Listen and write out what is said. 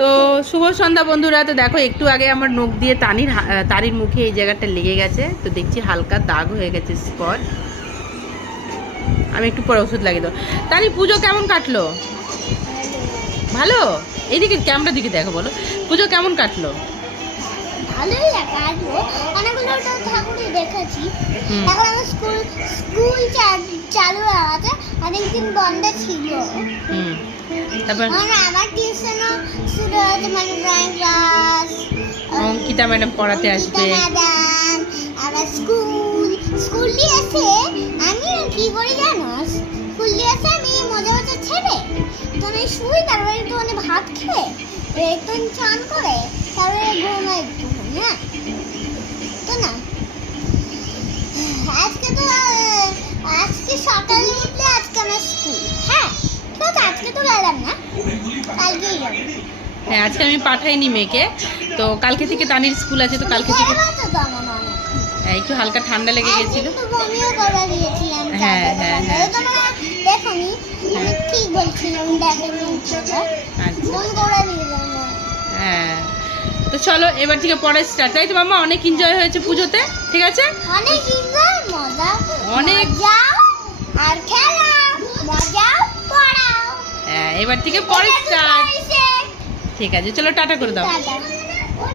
তো শুভ সন্ধ্যা বন্ধুরা। তো দেখো একটু আগে আমার নখ দিয়ে তারির মুখে এই জায়গাটা লেগে গেছে, তো দেখছি হালকা দাগ হয়ে গেছে, স্পট। আমি একটু পরে ওষুধ লাগিয়ে দেবো। তারি, পুজো কেমন কাটলো? ভালো। এইদিকে ক্যামেরার দিকে দেখো, বলো পুজো কেমন কাটলো? ভালোই কাটলো, অনেকগুলো ঠাকুরই দেখেছি। এখন আমার স্কুল চালু আছে, অনেকদিন বন্ধ ছিল। তারপর আমার টিউশনও শুরু হয়েছে, মানে ড্রয়িং ক্লাস। অঙ্কিতা ম্যাডাম পড়াতে আসবে। আবার স্কুল দিয়ে এসে আমি কি করি জানো? স্কুল দিয়ে এসে আমি মজা মজা ছেড়ে তো আমি শুই, তারপরে একটু ভাত খেয়ে একটু চান করে তারপরে ঘুমাই একটু। হ্যাঁ তো না, আজকে সকালে উঠলে আজকে আমার স্কুল। হ্যাঁ ঠিক আছে, আজকে তো গেলাম না, কালকেই যাবো। হ্যাঁ, আজকে আমি পাঠাইনি মেয়েকে, তো কালকে থেকে তানির স্কুল আছে, তো কালকে থেকে একটু হালকা ঠান্ডা লেগে গেছিল। হ্যাঁ হ্যাঁ হ্যাঁ, দেখোনি আমি ঠিক বলছিলাম, হ্যাঁ। তো চলো এবার থেকে পরে স্টার্ট, তাই তো মামা? অনেক এনজয় হয়েছে পুজোতে, ঠিক আছে? অনেক এনজয়, মজা, অনেক যাও আর খেলা, মজাও পড়াও। হ্যাঁ, এবার থেকে পরে স্টার্ট। ঠিক আছে, চলো টাটা করে দাও। টাটা।